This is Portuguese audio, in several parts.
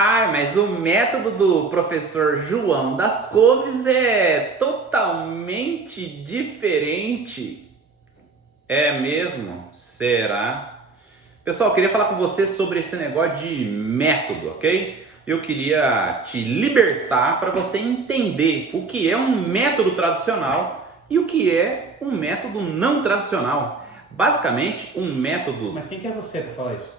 Ah, mas o método do professor João das Couves é totalmente diferente. É mesmo? Será? Pessoal, eu queria falar com você sobre esse negócio de método, ok? Eu queria te libertar para você entender o que é um método tradicional e o que é um método não tradicional. Basicamente, um método. Mas quem que é você para falar isso?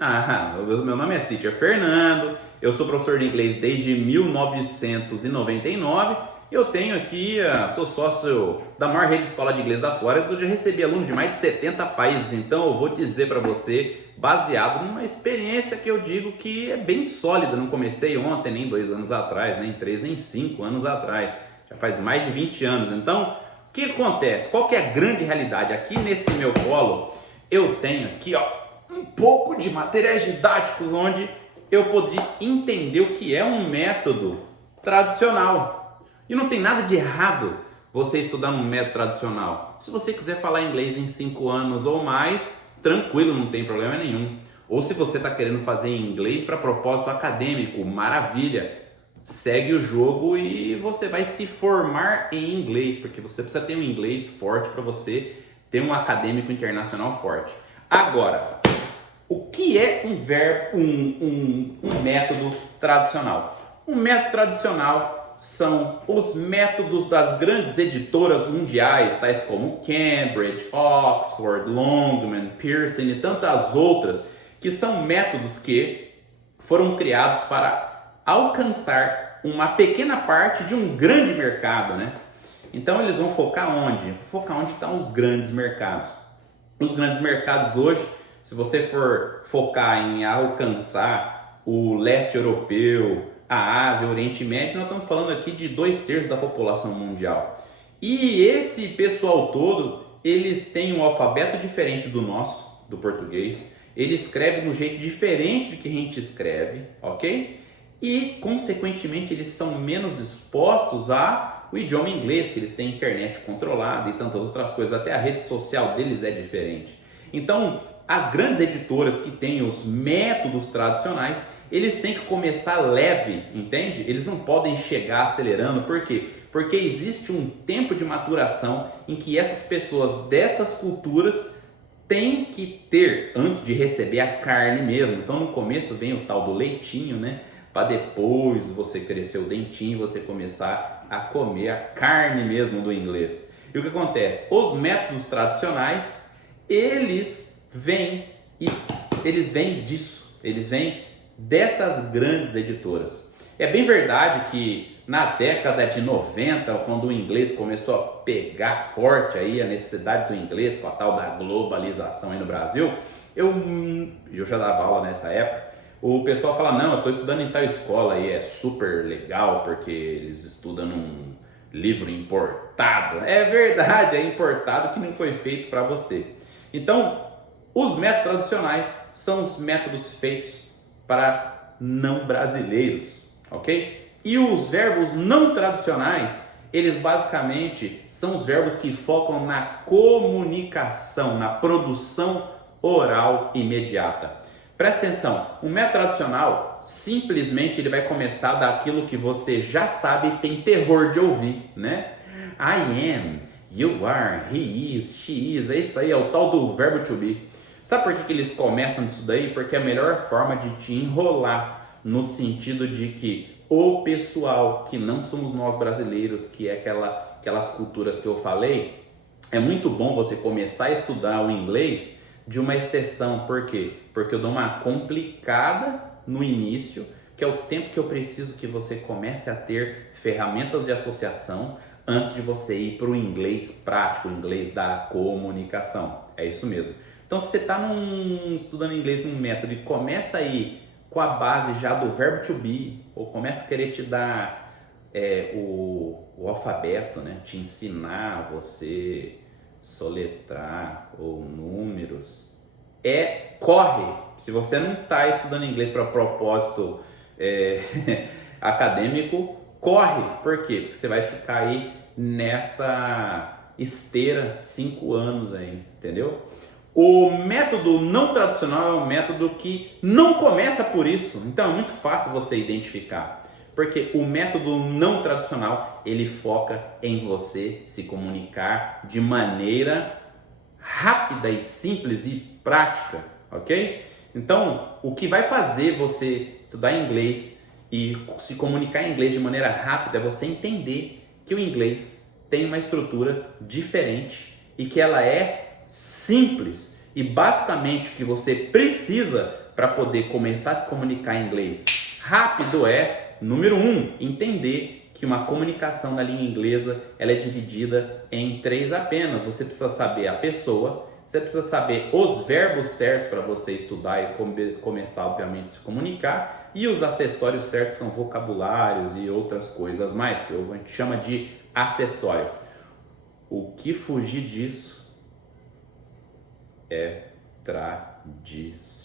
Meu nome é Teacher Fernando, eu sou professor de inglês desde 1999. Eu tenho aqui, sou sócio da maior rede de escola de inglês da Flórida, eu já recebi aluno de mais de 70 países, então eu vou dizer para você, baseado numa experiência que eu digo que é bem sólida, não comecei ontem, nem 2 anos atrás, nem 3, nem 5 anos atrás, já faz mais de 20 anos. Então, o que acontece? Qual que é a grande realidade? Aqui nesse meu colo, eu tenho aqui, ó, um pouco de materiais didáticos onde eu poderia entender o que é um método tradicional. E não tem nada de errado você estudar um método tradicional. Se você quiser falar inglês em 5 anos ou mais, tranquilo, não tem problema nenhum. Ou se você está querendo fazer inglês para propósito acadêmico, maravilha. Segue o jogo e você vai se formar em inglês, porque você precisa ter um inglês forte para você ter um acadêmico internacional forte. Agora, o que é um método tradicional? Um método tradicional são os métodos das grandes editoras mundiais, tais como Cambridge, Oxford, Longman, Pearson e tantas outras, que são métodos que foram criados para alcançar uma pequena parte de um grande mercado, né? Então eles vão focar onde? Focar onde estão os grandes mercados. Os grandes mercados hoje, se você for focar em alcançar o leste europeu, a Ásia, o Oriente Médio, nós estamos falando aqui de 2/3 da população mundial. E esse pessoal todo, eles têm um alfabeto diferente do nosso, do português. Eles escrevem de um jeito diferente do que a gente escreve, ok? E, consequentemente, eles são menos expostos ao idioma inglês, que eles têm internet controlada e tantas outras coisas. Até a rede social deles é diferente. Então, as grandes editoras que têm os métodos tradicionais, eles têm que começar leve, entende? Eles não podem chegar acelerando. Por quê? Porque existe um tempo de maturação em que essas pessoas dessas culturas têm que ter, antes de receber a carne mesmo. Então, no começo vem o tal do leitinho, né? Para depois você crescer o dentinho e você começar a comer a carne mesmo do inglês. E o que acontece? Os métodos tradicionais, eles vêm disso, eles vêm dessas grandes editoras. É bem verdade que na década de 90, quando o inglês começou a pegar forte aí, a necessidade do inglês com a tal da globalização aí no Brasil, eu já dava aula nessa época, o pessoal fala, não, eu estou estudando em tal escola e é super legal porque eles estudam num livro importado. É verdade, é importado que não foi feito para você. Então, os métodos tradicionais são os métodos feitos para não brasileiros, ok? E os verbos não tradicionais, eles basicamente são os verbos que focam na comunicação, na produção oral imediata. Presta atenção, um método tradicional, simplesmente ele vai começar daquilo que você já sabe e tem terror de ouvir, né? I am, you are, he is, she is, é isso aí, é o tal do verbo to be. Sabe por que eles começam disso daí? Porque é a melhor forma de te enrolar, no sentido de que o pessoal que não somos nós brasileiros, que é aquelas culturas que eu falei, é muito bom você começar a estudar o inglês de uma exceção. Por quê? Porque eu dou uma complicada no início, que é o tempo que eu preciso que você comece a ter ferramentas de associação antes de você ir para o inglês prático, o inglês da comunicação. É isso mesmo. Então, se você está estudando inglês num método e começa aí com a base já do verbo to be, ou começa a querer te dar o alfabeto, né? Te ensinar a você soletrar ou números, corre. Se você não está estudando inglês para propósito acadêmico, corre. Por quê? Porque você vai ficar aí nessa esteira 5 anos aí, entendeu? O método não tradicional é um método que não começa por isso. Então é muito fácil você identificar. Porque o método não tradicional, ele foca em você se comunicar de maneira rápida e simples e prática, ok? Então, o que vai fazer você estudar inglês e se comunicar em inglês de maneira rápida é você entender que o inglês tem uma estrutura diferente e que ela é simples. E basicamente o que você precisa para poder começar a se comunicar em inglês rápido é, número 1, entender que uma comunicação na língua inglesa ela é dividida em 3 apenas. Você precisa saber a pessoa, você precisa saber os verbos certos para você estudar e começar, obviamente, a se comunicar, e os acessórios certos são vocabulários e outras coisas mais, que a gente chama de acessório. O que fugir disso é tradicional.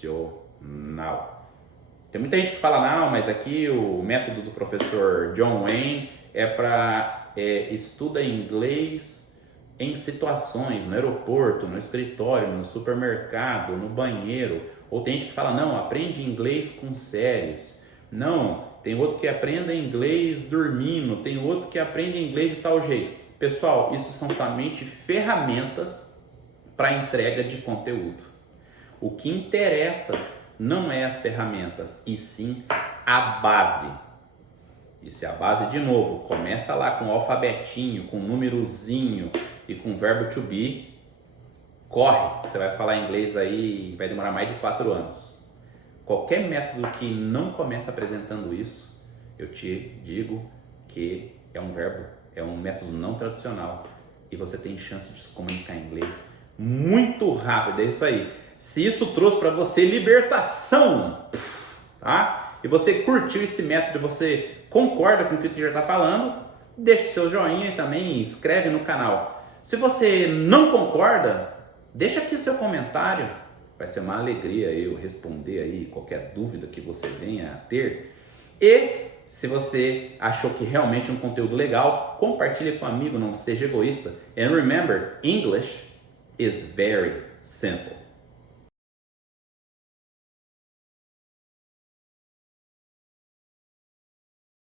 Tem muita gente que fala, não, mas aqui o método do professor John Wayne é para estuda inglês em situações, no aeroporto, no escritório, no supermercado, no banheiro. Ou tem gente que fala, não, aprende inglês com séries. Não, tem outro que aprende inglês dormindo, tem outro que aprende inglês de tal jeito. Pessoal, isso são somente ferramentas para entrega de conteúdo. O que interessa não é as ferramentas, e sim a base. Isso é a base, de novo, começa lá com o alfabetinho, com o númerozinho e com o verbo to be, corre, você vai falar inglês aí, vai demorar mais de 4 anos. Qualquer método que não começa apresentando isso, eu te digo que é um método não tradicional e você tem chance de se comunicar em inglês muito rápido, é isso aí. Se isso trouxe para você libertação, tá? E você curtiu esse método, você concorda com o que o teacher está falando, deixa o seu joinha e também inscreve no canal. Se você não concorda, deixa aqui o seu comentário. Vai ser uma alegria eu responder aí qualquer dúvida que você venha a ter. E se você achou que realmente é um conteúdo legal, compartilhe com um amigo, não seja egoísta. And remember, English is very simple.